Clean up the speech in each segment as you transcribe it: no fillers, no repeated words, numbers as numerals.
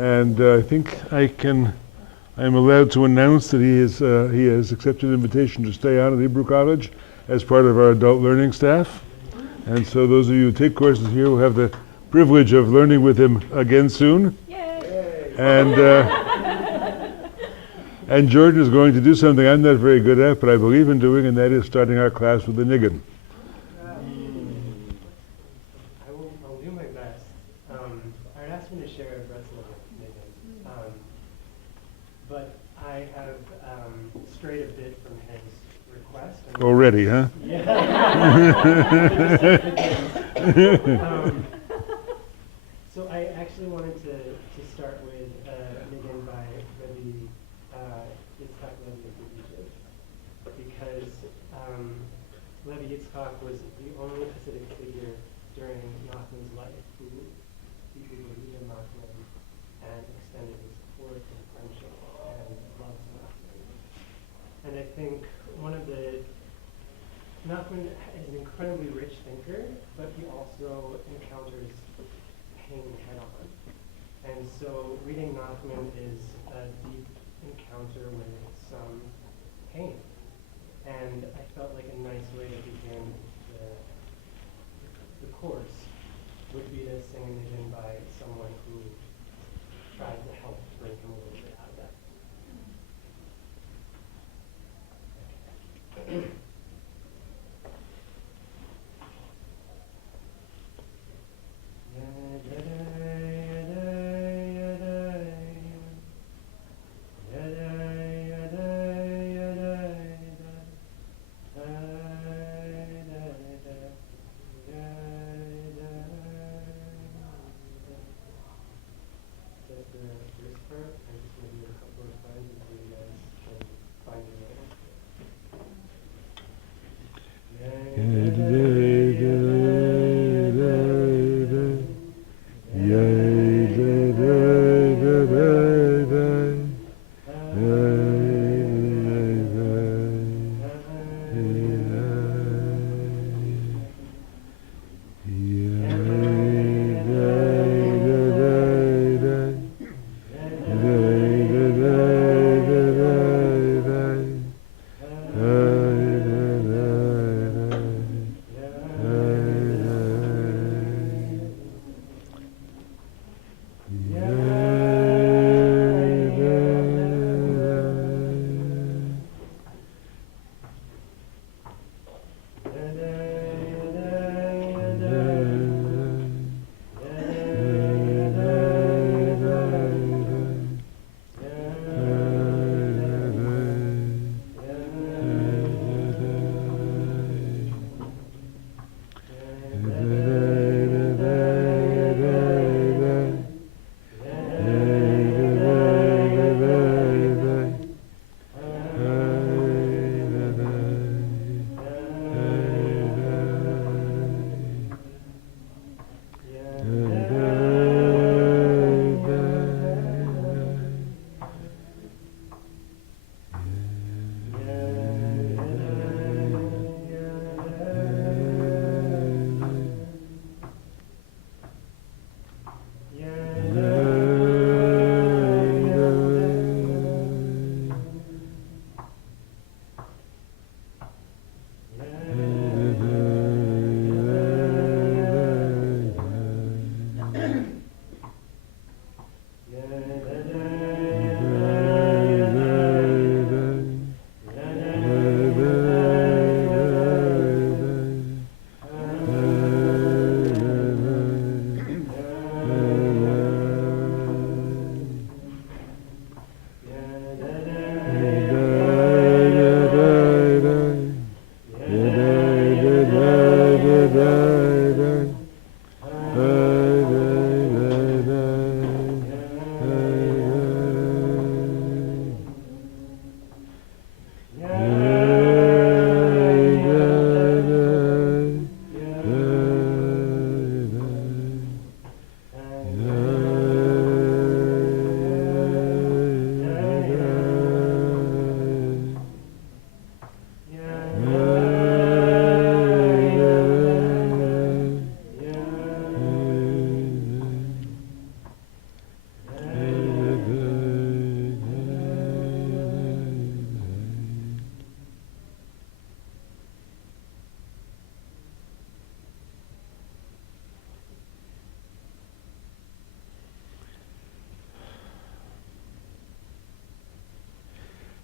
and I think I am allowed to announce that he has accepted an invitation to stay on at Hebrew College as part of our adult learning staff. And so those of you who take courses here will have the privilege of learning with him again soon. Yay! And Jordan is going to do something I'm not very good at, but I believe in doing, and that is starting our class with the niggin. I'll do my best. I'd asked him to share a bretzel with niggin, but I have strayed a bit from his request. Already, huh? Yeah. So I actually wanted to start with niggin by Rabbi Yitzchak because Rabbi Yitzchak was the only Hasidic figure during Nachman's life who deeply believed in Nachman and extended his support and friendship and love to Nachman. And I think Nachman is an incredibly rich thinker, but he also encounters pain head on. And so reading Nachman is a deep encounter with some pain. And I felt like a nice way to begin the course would be to sing a niggin by someone who tried to help bring him a little bit out of that.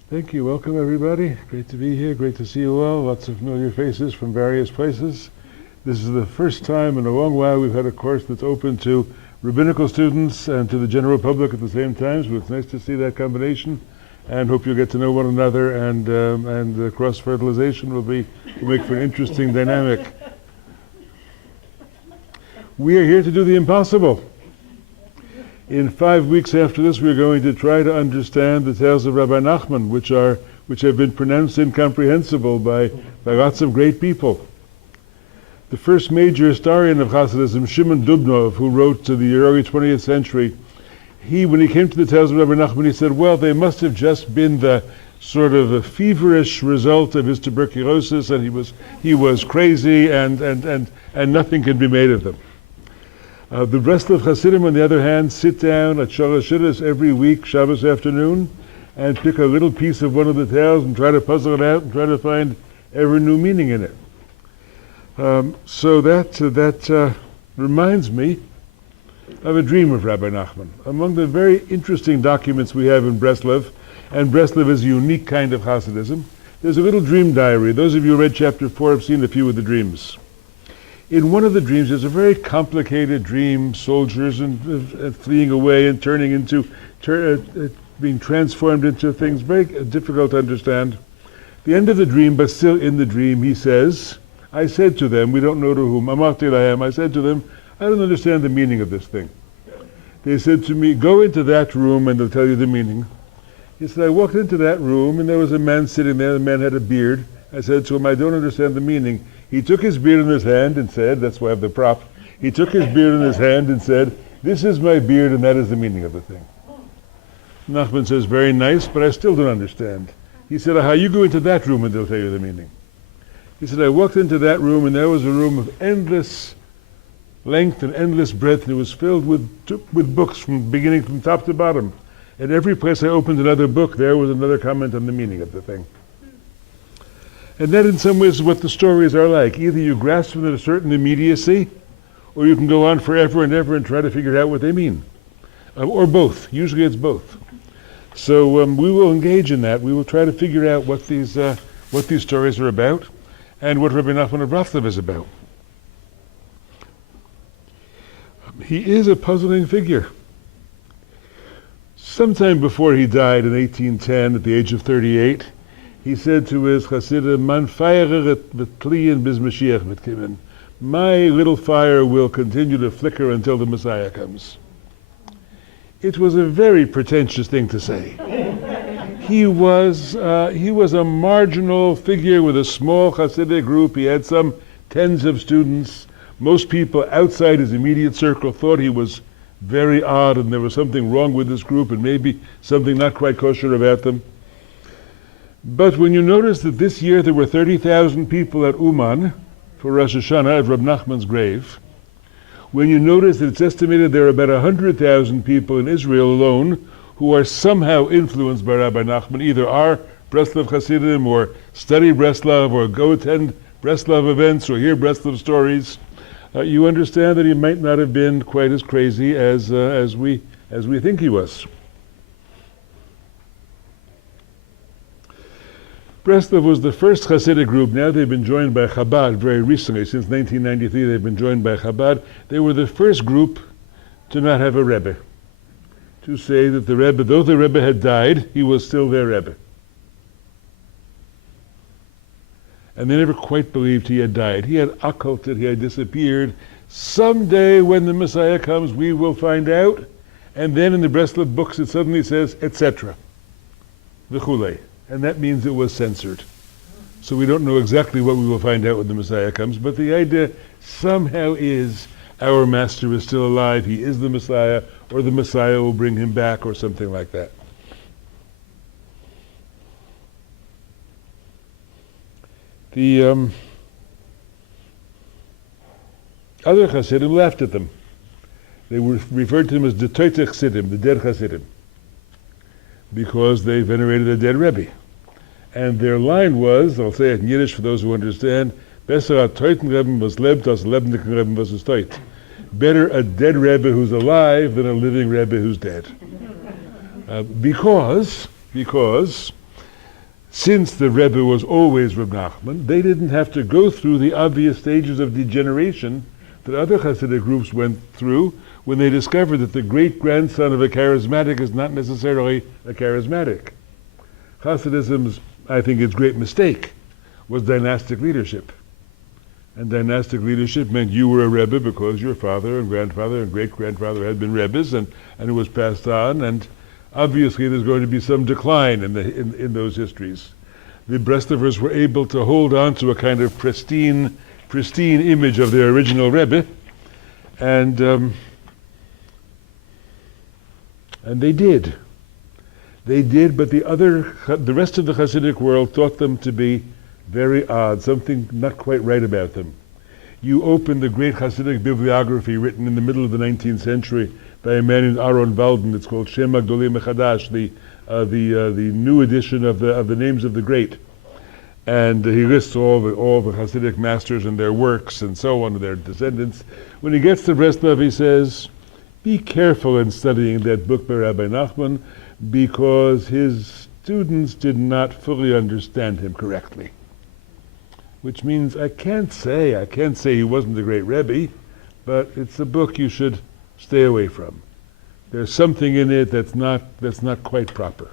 Thank you. Welcome, everybody. Great to be here. Great to see you all. Lots of familiar faces from various places. This is the first time in a long while we've had a course that's open to rabbinical students and to the general public at the same time, so it's nice to see that combination, and hope you'll get to know one another, and the cross-fertilization will make for an interesting dynamic. We are here to do the impossible. In 5 weeks after this, we're going to try to understand the tales of Rabbi Nachman, which have been pronounced incomprehensible by lots of great people. The first major historian of Hasidism, Shimon Dubnov, who wrote to the early 20th century, when he came to the tales of Rabbi Nachman, he said, well, they must have just been the sort of a feverish result of his tuberculosis, and he was crazy, and nothing can be made of them. The Breslov Hasidim, on the other hand, sit down at Shalosh Shidduchos every week, Shabbos afternoon, and pick a little piece of one of the tales and try to puzzle it out and try to find every new meaning in it. So that reminds me of a dream of Rabbi Nachman. Among the very interesting documents we have in Breslov, and Breslov is a unique kind of Hasidism, there's a little dream diary. Those of you who read chapter 4 have seen a few of the dreams. In one of the dreams, there's a very complicated dream, soldiers and fleeing away and turning into, being transformed into things very difficult to understand. The end of the dream, but still in the dream, he says, I said to them, we don't know to whom, Amarti lahem, I said to them, I don't understand the meaning of this thing. They said to me, go into that room and they'll tell you the meaning. He said, I walked into that room and there was a man sitting there, the man had a beard. I said to him, I don't understand the meaning. He took his beard in his hand and said, that's why I have the prop, he took his beard in his hand and said, this is my beard and that is the meaning of the thing. Nachman says, very nice, but I still don't understand. He said, how you go into that room and they'll tell you the meaning. He said, I walked into that room and there was a room of endless length and endless breadth, and it was filled with books from top to bottom. At every place I opened another book, there was another comment on the meaning of the thing. And that in some ways is what the stories are like. Either you grasp them at a certain immediacy, or you can go on forever and ever and try to figure out what they mean. Or both. Usually it's both. So we will engage in that. We will try to figure out what these stories are about and what Rabbi Nachman of Breslov is about. He is a puzzling figure. Sometime before he died in 1810, at the age of 38, he said to his Hasidim, Man feiret v'tliyin bis Mashiach mitkimen. My little fire will continue to flicker until the Messiah comes. It was a very pretentious thing to say. He was a marginal figure with a small Hasidic group. He had some tens of students. Most people outside his immediate circle thought he was very odd and there was something wrong with this group and maybe something not quite kosher about them. But when you notice that this year there were 30,000 people at Uman for Rosh Hashanah at Reb Nachman's grave, when you notice that it's estimated there are about 100,000 people in Israel alone who are somehow influenced by Rabbi Nachman, either are Breslov Hasidim or study Breslov or go attend Breslov events or hear Breslov stories, you understand that he might not have been quite as crazy as we think he was. Breslov was the first Hasidic group. Now they've been joined by Chabad very recently. Since 1993 they've been joined by Chabad. They were the first group to not have a Rebbe. To say that the Rebbe, though the Rebbe had died, he was still their Rebbe. And they never quite believed he had died. He had occulted, he had disappeared. Someday when the Messiah comes, we will find out. And then in the Breslov books it suddenly says, etc. V'chulei. And that means it was censored. So we don't know exactly what we will find out when the Messiah comes, but the idea somehow is our master is still alive, he is the Messiah, or the Messiah will bring him back, or something like that. The other Hasidim laughed at them. They were referred to them as the Toite Chassidim, the dead Hasidim, because they venerated a dead Rebbe. And their line was, I'll say it in Yiddish for those who understand, Besser a teuten Rebbe was lebt als lebendigen Rebbe was es teut. Better a dead Rebbe who's alive than a living Rebbe who's dead. Because since the Rebbe was always Reb Nachman, they didn't have to go through the obvious stages of degeneration that other Hasidic groups went through when they discovered that the great-grandson of a charismatic is not necessarily a charismatic. Hasidism's, I think, its great mistake was dynastic leadership. And dynastic leadership meant you were a Rebbe because your father and grandfather and great-grandfather had been Rebbes, and it was passed on, and obviously there's going to be some decline in those histories. The Breslovers were able to hold on to a kind of pristine image of their original Rebbe, and they did. They did, but the rest of the Hasidic world thought them to be very odd, something not quite right about them. You open the great Hasidic bibliography written in the middle of the 19th century by a man named Aaron Walden. It's called Shem Agdolim Mechadash, the new edition of the names of the great. And he lists all the Hasidic masters and their works and so on, their descendants. When he gets to Breslov, he says, be careful in studying that book by Rabbi Nachman, because his students did not fully understand him correctly. Which means I can't say he wasn't a great Rebbe, but it's a book you should stay away from. There's something in it that's not quite proper.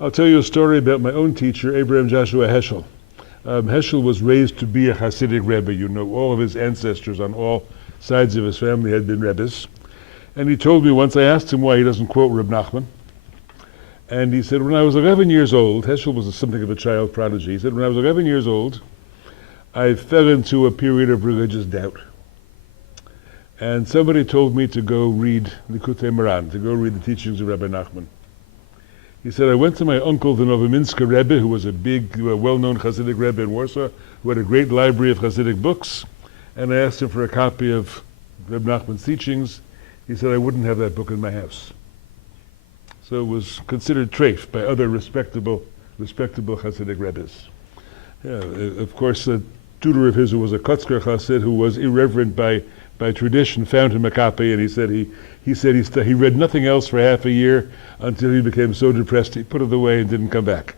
I'll tell you a story about my own teacher, Abraham Joshua Heschel. Heschel was raised to be a Hasidic Rebbe. You know, all of his ancestors on all sides of his family had been Rebbes. And he told me once, I asked him why he doesn't quote Reb Nachman. And he said, when I was 11 years old, Heschel was something of a child prodigy. He said, when I was 11 years old, I fell into a period of religious doubt. And somebody told me to go read Likutei Moran, to go read the teachings of Rabbi Nachman. He said, I went to my uncle, the Novominsker Rebbe, who was a big, well-known Hasidic Rebbe in Warsaw, who had a great library of Hasidic books, and I asked him for a copy of Reb Nachman's teachings. He said I wouldn't have that book in my house. So it was considered treif by other respectable Hasidic Rebbes. Yeah, of course, a tutor of his who was a Kotzker Hasid, who was irreverent by tradition, found him a copy, and he said he read nothing else for half a year until he became so depressed he put it away and didn't come back.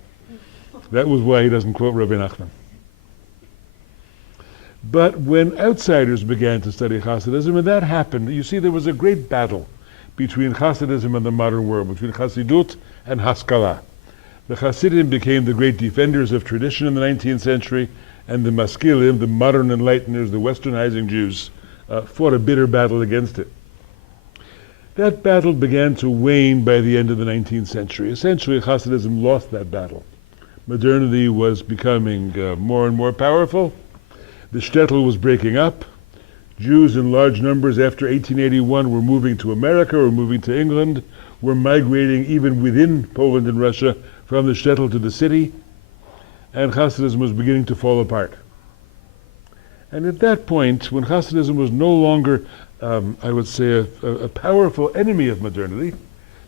That was why he doesn't quote Rabbi Nachman. But when outsiders began to study Hasidism, and that happened, you see there was a great battle between Hasidism and the modern world, between Hasidut and Haskalah. The Hasidim became the great defenders of tradition in the 19th century, and the Maskilim, the modern enlighteners, the westernizing Jews, fought a bitter battle against it. That battle began to wane by the end of the 19th century. Essentially, Hasidism lost that battle. Modernity was becoming more and more powerful. The shtetl was breaking up. Jews in large numbers after 1881 were moving to America or moving to England, were migrating even within Poland and Russia from the shtetl to the city, and Hasidism was beginning to fall apart. And at that point, when Hasidism was no longer, I would say, a powerful enemy of modernity,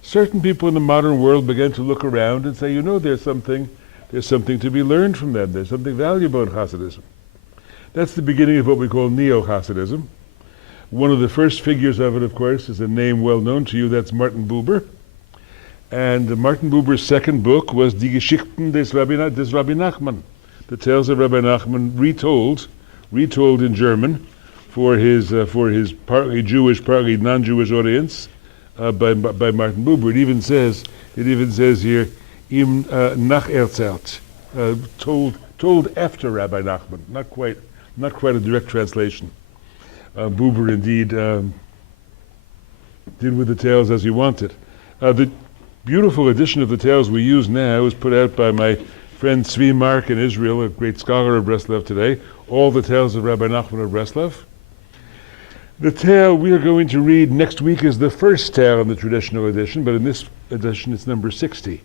certain people in the modern world began to look around and say, you know, there's something to be learned from them. There's something valuable in Hasidism. That's the beginning of what we call Neo-Hasidism. One of the first figures of it, of course, is a name well known to you. That's Martin Buber. And Martin Buber's second book was Die Geschichten des Rabbi Nachman, the tales of Rabbi Nachman retold in German for his partly Jewish, partly non-Jewish audience by Martin Buber. It even says here, im nacherzählt, told after Rabbi Nachman. Not quite a direct translation. Buber indeed did with the tales as he wanted. The beautiful edition of the tales we use now is put out by my friend Tzvi Mark in Israel, a great scholar of Breslov today. All the tales of Rabbi Nachman of Breslov. The tale we are going to read next week is the first tale in the traditional edition, but in this edition it's number 60,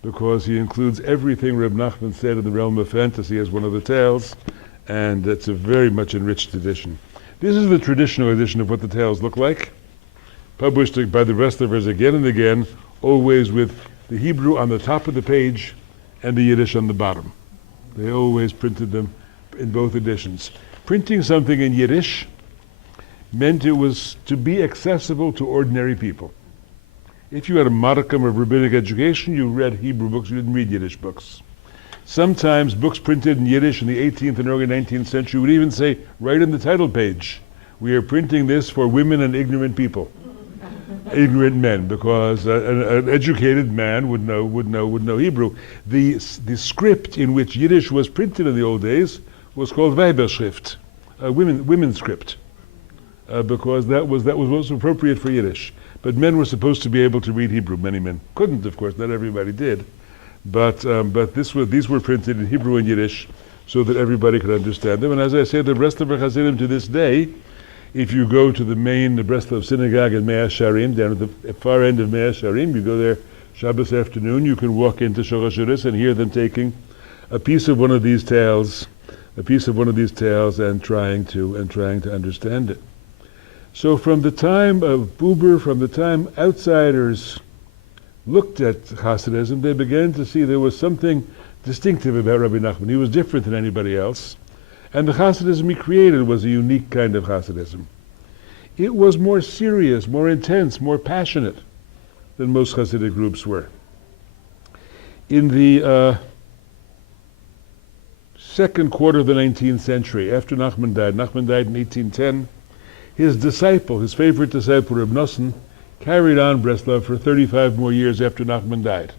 because he includes everything Reb Nachman said in the realm of fantasy as one of the tales, and it's a very much enriched edition. This is the traditional edition of what the tales look like, published by the Breslovers again and again, always with the Hebrew on the top of the page and the Yiddish on the bottom. They always printed them in both editions. Printing something in Yiddish meant it was to be accessible to ordinary people. If you had a modicum of rabbinic education, you read Hebrew books, you didn't read Yiddish books. Sometimes books printed in Yiddish in the 18th and early 19th century would even say, right in the title page, we are printing this for women and ignorant people, ignorant men, because an educated man would know Hebrew. The script in which Yiddish was printed in the old days was called Weiberschrift, women's script, because that was what was appropriate for Yiddish. But men were supposed to be able to read Hebrew. Many men couldn't, of course, not everybody did. But these were printed in Hebrew and Yiddish so that everybody could understand them. And as I say, the Breslov Hasidim to this day, if you go to the main Breslov synagogue in Mea Sharim, down at the far end of Mea Sharim, you go there Shabbos afternoon, you can walk into Shorosh Uris and hear them taking a piece of one of these tales, and trying to understand it. So from the time of Buber, from the time outsiders looked at Hasidism, they began to see there was something distinctive about Rabbi Nachman. He was different than anybody else. And the Hasidism he created was a unique kind of Hasidism. It was more serious, more intense, more passionate than most Hasidic groups were. In the second quarter of the 19th century, after Nachman died in 1810, his disciple, his favorite disciple, Reb Nosson, carried on Breslov for 35 more years after Nachman died.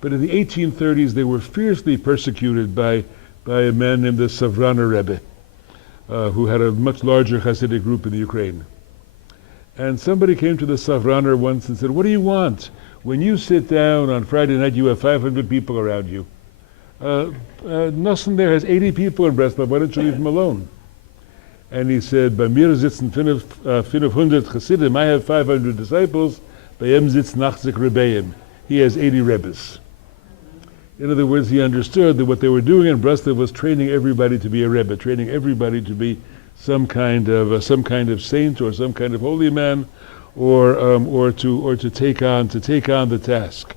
But in the 1830s, they were fiercely persecuted by a man named the Savrana Rebbe, who had a much larger Hasidic group in the Ukraine. And somebody came to the Savrana once and said, "What do you want? When you sit down on Friday night, you have 500 people around you. Nosson there has 80 people in Breslov. Why don't you leave him alone?" And he said, "Bei mir sitzen 500 Chassidim. I have 500 disciples. Bei ihm sitzen 80 Rebbeim. He has 80 Rebbes." In other words, he understood that what they were doing in Breslov was training everybody to be a Rebbe, training everybody to be some kind of saint or some kind of holy man, or to take on the task.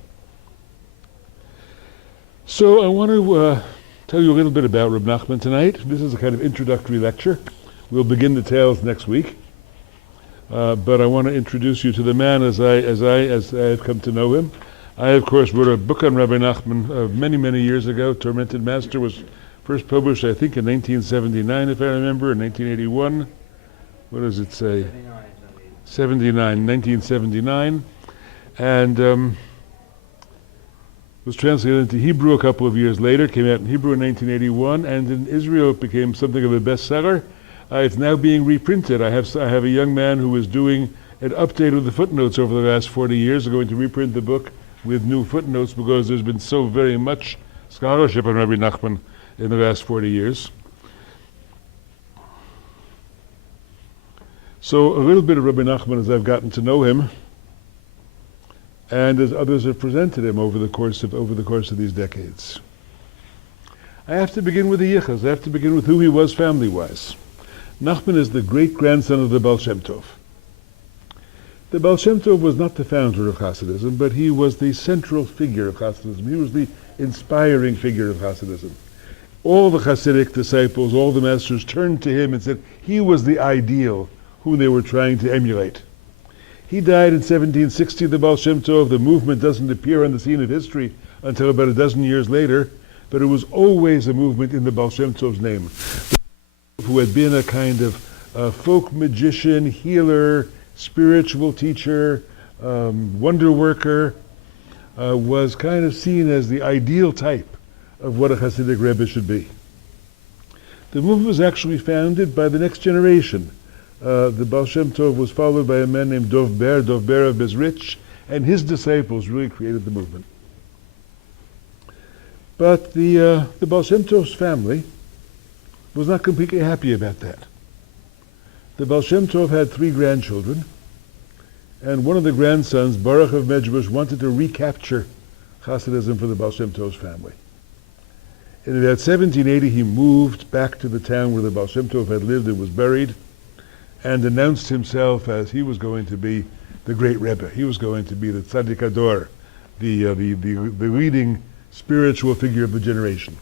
So I want to tell you a little bit about Reb Nachman tonight. This is a kind of introductory lecture. We'll begin the tales next week, but I want to introduce you to the man as I have come to know him. I, of course, wrote a book on Rabbi Nachman many years ago. Tormented Master was first published, I think, in 1979, if I remember, in 1981. What does it say? 1979. And was translated into Hebrew a couple of years later, came out in Hebrew in 1981, and in Israel it became something of a bestseller. It's now being reprinted. I have a young man who is doing an update of the footnotes over the last 40 years. We're going to reprint the book with new footnotes because there's been so very much scholarship on Rabbi Nachman in the last 40 years. So a little bit of Rabbi Nachman as I've gotten to know him, and as others have presented him over the course of these decades. I have to begin with the yichus. I have to begin with who he was family-wise. Nachman is the great-grandson of the Baal Shem Tov. The Baal Shem Tov was not the founder of Hasidism, but he was the central figure of Hasidism. He was the inspiring figure of Hasidism. All the Hasidic disciples, all the masters turned to him and said he was the ideal whom they were trying to emulate. He died in 1760, the Baal Shem Tov. The movement doesn't appear on the scene of history until about a dozen years later, but it was always a movement in the Baal Shem Tov's name, who had been a kind of folk magician, healer, spiritual teacher, wonder worker, was kind of seen as the ideal type of what a Hasidic Rebbe should be. The movement was actually founded by the next generation. The Baal Shem Tov was followed by a man named Dov Ber of Bezrich, and his disciples really created the movement. But the Baal Shem Tov's family was not completely happy about that. The Baal Shem Tov had 3 grandchildren, and one of the grandsons, Baruch of Medjbush, wanted to recapture Hasidism for the Baal Shem Tov's family. In about 1780, he moved back to the town where the Baal Shem Tov had lived and was buried, and announced himself as he was going to be the great Rebbe. He was going to be the Tzaddik Ador, the leading spiritual figure of the generation.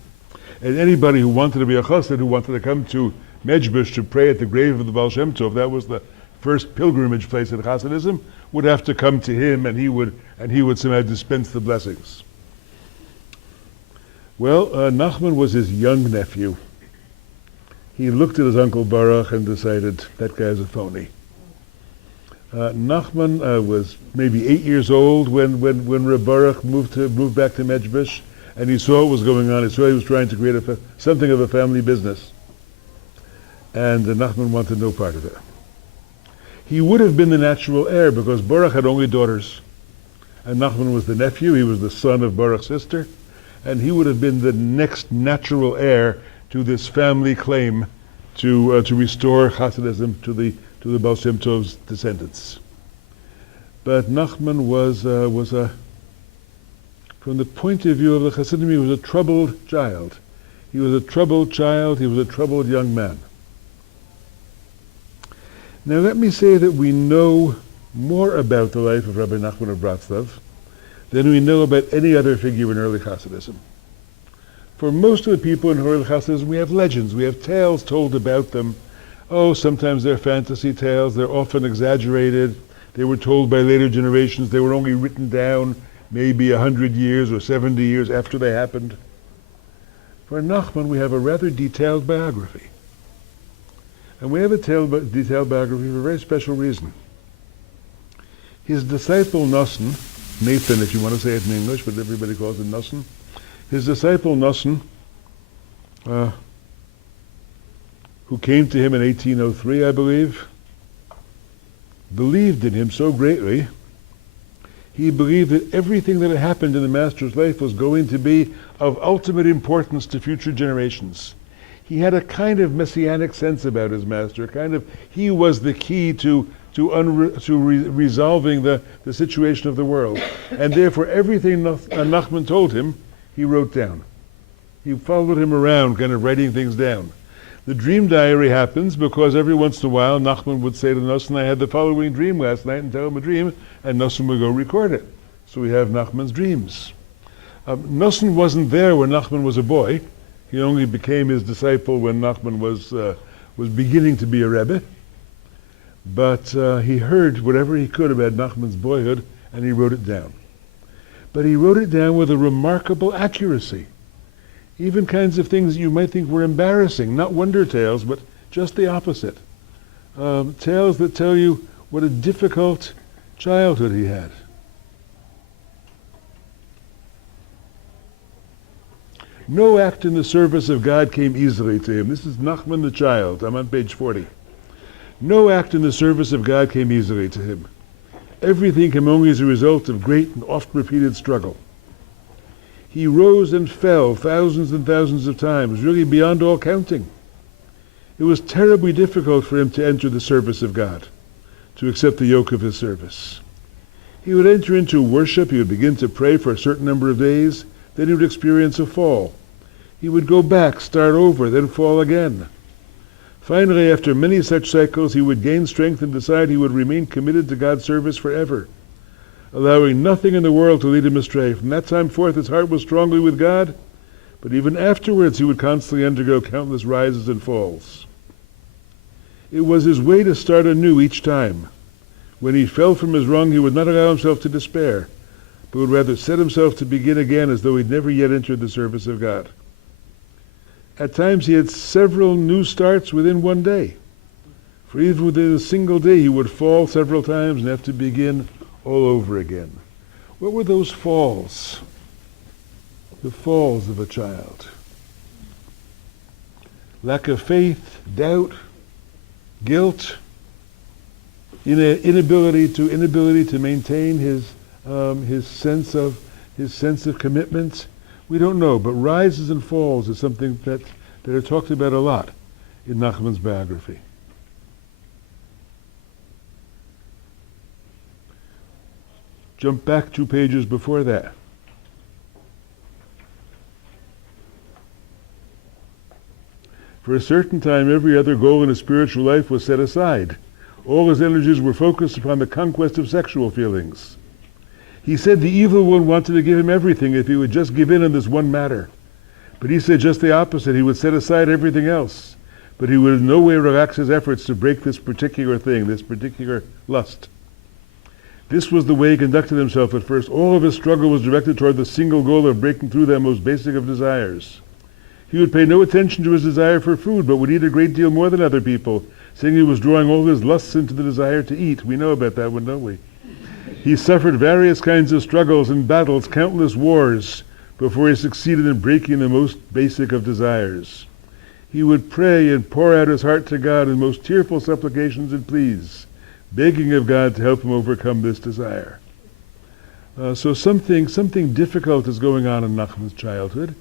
And anybody who wanted to be a chassid, who wanted to come to Medjbush to pray at the grave of the Baal Shem Tov, that was the first pilgrimage place in Hasidism, would have to come to him, and he would somehow dispense the blessings. Well, Nachman was his young nephew. He looked at his uncle Baruch and decided that guy's a phony. Nachman was maybe 8 years old when Rabbi Baruch moved back to Medjbush, and he saw what was going on. He saw he was trying to create something of a family business, and Nachman wanted no part of it. He would have been the natural heir because Baruch had only daughters, and Nachman was the nephew. He was the son of Baruch's sister, and he would have been the next natural heir to this family claim to restore Hasidism to the Baal Shem Tov's descendants. But Nachman was from the point of view of the Hasidim, he was a troubled child. He was a troubled child. He was a troubled young man. Now let me say that we know more about the life of Rabbi Nachman of Bratslav than we know about any other figure in early Hasidism. For most of the people in early Hasidism, we have legends, we have tales told about them. Oh, sometimes they're fantasy tales, they're often exaggerated. They were told by later generations, they were only written down maybe 100 years or 70 years after they happened. For Nachman, we have a rather detailed biography. And we have a detailed biography for a very special reason. His disciple Nathan, if you want to say it in English, but everybody calls it Nathan. His disciple Nathan, who came to him in 1803, I believe, believed in him so greatly, he believed that everything that had happened in the Master's life was going to be of ultimate importance to future generations. He had a kind of messianic sense about his Master, he was the key to resolving the situation of the world. And therefore everything Nachman told him, he wrote down. He followed him around, kind of writing things down. The dream diary happens because every once in a while Nachman would say to Nosson, I had the following dream last night, and tell him a dream, and Nosson would go record it. So we have Nachman's dreams. Nosson wasn't there when Nachman was a boy. He only became his disciple when Nachman was beginning to be a Rebbe. But he heard whatever he could about Nachman's boyhood, and he wrote it down. But he wrote it down with a remarkable accuracy. Even kinds of things that you might think were embarrassing, not wonder tales, but just the opposite. Tales that tell you what a difficult childhood he had. No act in the service of God came easily to him. This is Nachman the child. I'm on page 40. No act in the service of God came easily to him. Everything came only as a result of great and oft-repeated struggle. He rose and fell thousands and thousands of times, really beyond all counting. It was terribly difficult for him to enter the service of God, to accept the yoke of his service. He would enter into worship, he would begin to pray for a certain number of days, then he would experience a fall. He would go back, start over, then fall again. Finally, after many such cycles, he would gain strength and decide he would remain committed to God's service forever, allowing nothing in the world to lead him astray. From that time forth, his heart was strongly with God, but even afterwards he would constantly undergo countless rises and falls. It was his way to start anew each time. When he fell from his rung, he would not allow himself to despair, but would rather set himself to begin again as though he'd never yet entered the service of God. At times he had several new starts within one day. For even within a single day he would fall several times and have to begin all over again. What were those falls? The falls of a child. Lack of faith, doubt, guilt, inability to maintain his sense of commitment. We don't know, but rises and falls is something that are talked about a lot in Nachman's biography. Jump back 2 pages before that. For a certain time, every other goal in his spiritual life was set aside. All his energies were focused upon the conquest of sexual feelings. He said the evil one wanted to give him everything if he would just give in on this one matter. But he said just the opposite. He would set aside everything else. But he would in no way relax his efforts to break this particular thing, this particular lust. This was the way he conducted himself at first. All of his struggle was directed toward the single goal of breaking through that most basic of desires. He would pay no attention to his desire for food, but would eat a great deal more than other people, saying he was drawing all his lusts into the desire to eat. We know about that one, don't we? He suffered various kinds of struggles and battles, countless wars, before he succeeded in breaking the most basic of desires. He would pray and pour out his heart to God in most tearful supplications and pleas, begging of God to help him overcome this desire. So something difficult is going on in Nachman's childhood,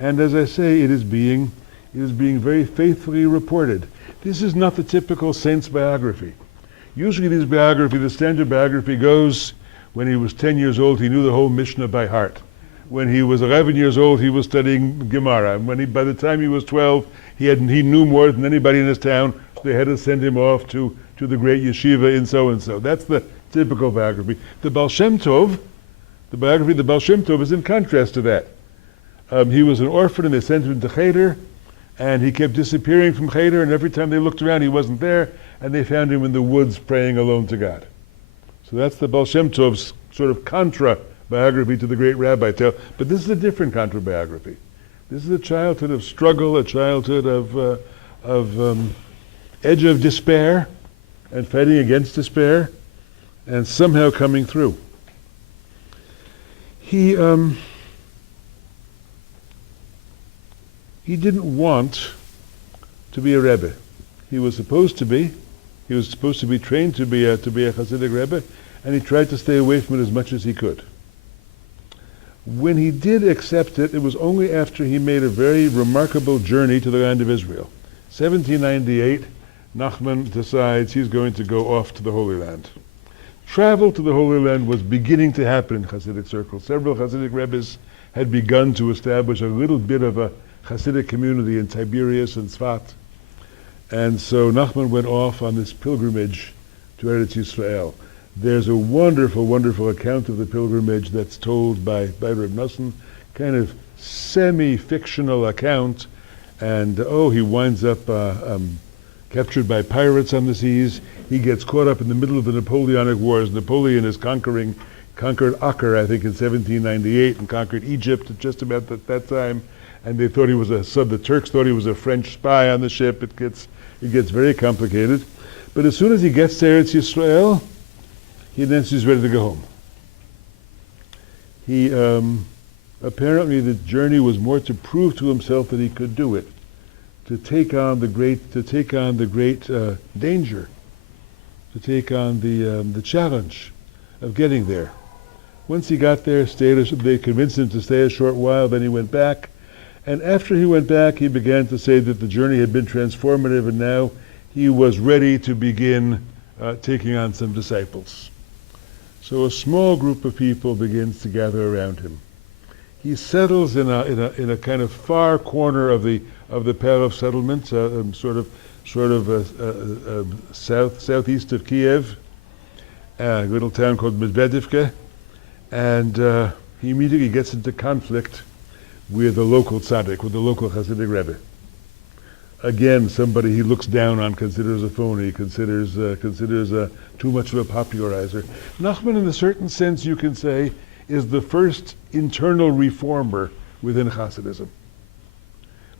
and as I say, it is being very faithfully reported. This is not the typical saint's biography. Usually the standard biography goes, when he was 10 years old, he knew the whole Mishnah by heart. When he was 11 years old, he was studying Gemara. By the time he was 12, he knew more than anybody in his town, so they had to send him off to the great yeshiva in so-and-so. That's the typical biography. The Baal Shem Tov, the biography of the Baal Shem Tov is in contrast to that. He was an orphan and they sent him to Cheder, and he kept disappearing from Cheder, and every time they looked around he wasn't there, and they found him in the woods praying alone to God. So that's the Baal Shem Tov's sort of contra biography to the great Rabbi. But this is a different contra biography. This is a childhood of struggle, a childhood of edge of despair, and fighting against despair, and somehow coming through. He didn't want to be a Rebbe. He was supposed to be. He was supposed to be trained to be a Hasidic Rebbe, and he tried to stay away from it as much as he could. When he did accept it, it was only after he made a very remarkable journey to the land of Israel. 1798, Nachman decides he's going to go off to the Holy Land. Travel to the Holy Land was beginning to happen in Hasidic circles. Several Hasidic Rebbes had begun to establish a little bit of a Hasidic community in Tiberias and Tzfat. And so Nachman went off on this pilgrimage to Eretz Yisrael. There's a wonderful, wonderful account of the pilgrimage that's told by Rabbi Nachman, kind of semi-fictional account. And he winds up captured by pirates on the seas. He gets caught up in the middle of the Napoleonic Wars. Napoleon is conquered Acre, I think, in 1798, and conquered Egypt at just about that time. And they thought the Turks thought he was a French spy on the ship. It gets very complicated. But as soon as he gets to Eretz Yisrael, he announces he's ready to go home. He apparently the journey was more to prove to himself that he could do it, to take on the great danger, to take on the challenge of getting there. Once he got there, they convinced him to stay a short while. Then he went back. And after he went back, he began to say that the journey had been transformative, and now he was ready to begin taking on some disciples. So a small group of people begins to gather around him. He settles in a kind of far corner of the Pale of Settlement, sort of southeast of Kiev, a little town called Medvedivka, and he immediately gets into conflict with the local tzaddik, with the local Hasidic Rebbe. Again, somebody he looks down on, considers a phony, considers too much of a popularizer. Nachman, in a certain sense, you can say, is the first internal reformer within Hasidism.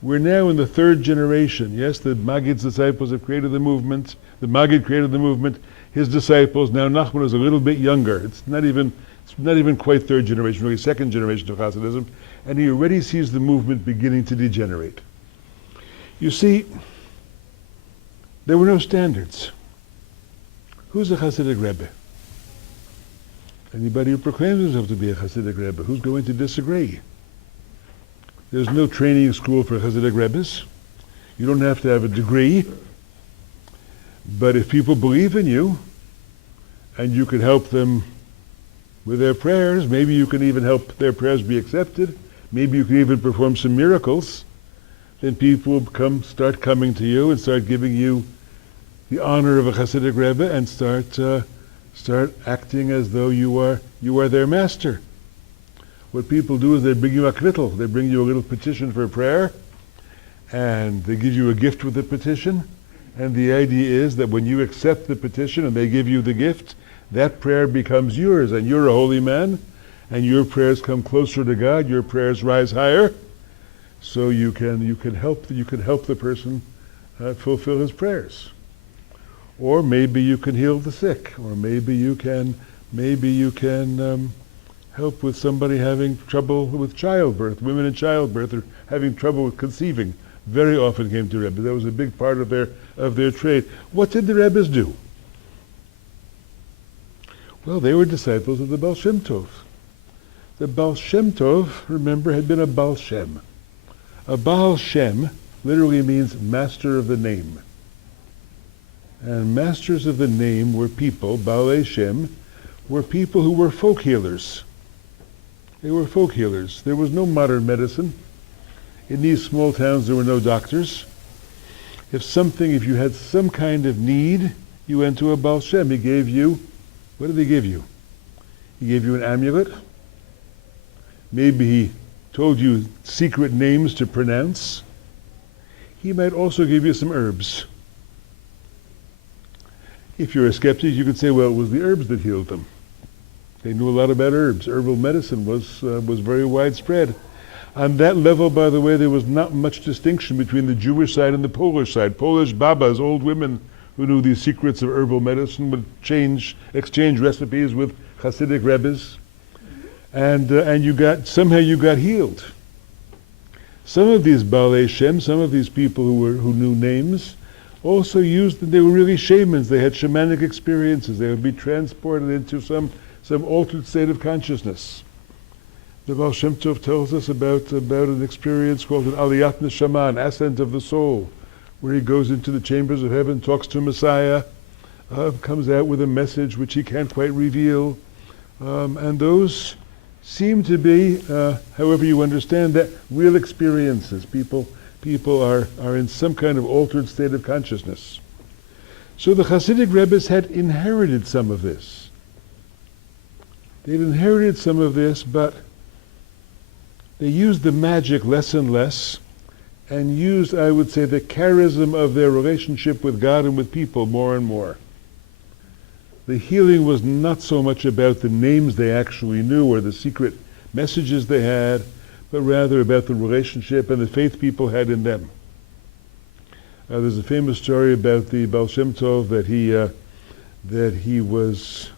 We're now in the third generation. Yes, the Maggid's disciples have created the movement. The Maggid created the movement. His disciples. Now Nachman is a little bit younger. It's not even quite third generation, really second generation of Hasidism. And he already sees the movement beginning to degenerate. You see, there were no standards. Who's a Hasidic Rebbe? Anybody who proclaims himself to be a Hasidic Rebbe. Who's going to disagree? There's no training school for Hasidic Rebbes. You don't have to have a degree. But if people believe in you, and you can help them with their prayers, maybe you can even help their prayers be accepted, maybe you can even perform some miracles, then people will start coming to you and start giving you the honor of a Hasidic Rebbe and start acting as though you are their master. What people do is they bring you a knittel, they bring you a little petition for a prayer, and they give you a gift with the petition, and the idea is that when you accept the petition and they give you the gift, that prayer becomes yours, and you're a holy man, and your prayers come closer to God, your prayers rise higher, so you can help the person fulfill his prayers. Or maybe you can heal the sick, or maybe you can help with somebody having trouble with childbirth, women in childbirth, or having trouble with conceiving. Very often came to Rebbe. That was a big part of their trade. What did the Rebbes do? Well, they were disciples of the Baal Shem Tov. The Baal Shem Tov, remember, had been a Baal Shem. A Baal Shem literally means master of the name. And masters of the name were people, Baalei Shem, were people who were folk healers. They were folk healers. There was no modern medicine. In these small towns there were no doctors. If you had some kind of need, you went to a Baal Shem. He gave you, what did he give you? He gave you an amulet. Maybe he told you secret names to pronounce. He might also give you some herbs. If you're a skeptic, you could say, well, it was the herbs that healed them. They knew a lot about herbs. Herbal medicine was very widespread. On that level, by the way, there was not much distinction between the Jewish side and the Polish side. Polish babas, old women who knew these secrets of herbal medicine, would exchange recipes with Hasidic Rebbes, and somehow you got healed. Some of these Baalei Shem, some of these people who knew names, also they were really shamans. They had shamanic experiences. They would be transported into some altered state of consciousness. The Baal Shem Tov tells us about an experience called an Aliyat Neshama, an ascent of the soul, where he goes into the chambers of heaven, talks to Messiah, comes out with a message which he can't quite reveal. And those seem to be, however you understand that, real experiences. People are in some kind of altered state of consciousness. So the Hasidic Rebbes had inherited some of this. They'd inherited some of this, but they used the magic less and less, and used, I would say, the charism of their relationship with God and with people more and more. The healing was not so much about the names they actually knew or the secret messages they had, but rather about the relationship and the faith people had in them. There's a famous story about the Baal Shem Tov that he was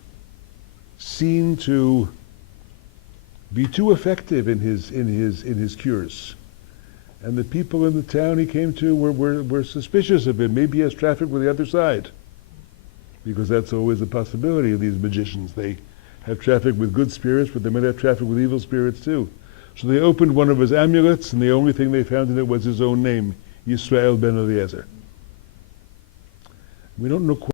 seen to be too effective in his cures, and the people in the town he came to were suspicious of him. Maybe he has traffic with the other side, because that's always a possibility of these magicians. They have traffic with good spirits, but they might have traffic with evil spirits too. So they opened one of his amulets, and the only thing they found in it was his own name, Yisrael ben Eliezer. We don't know quite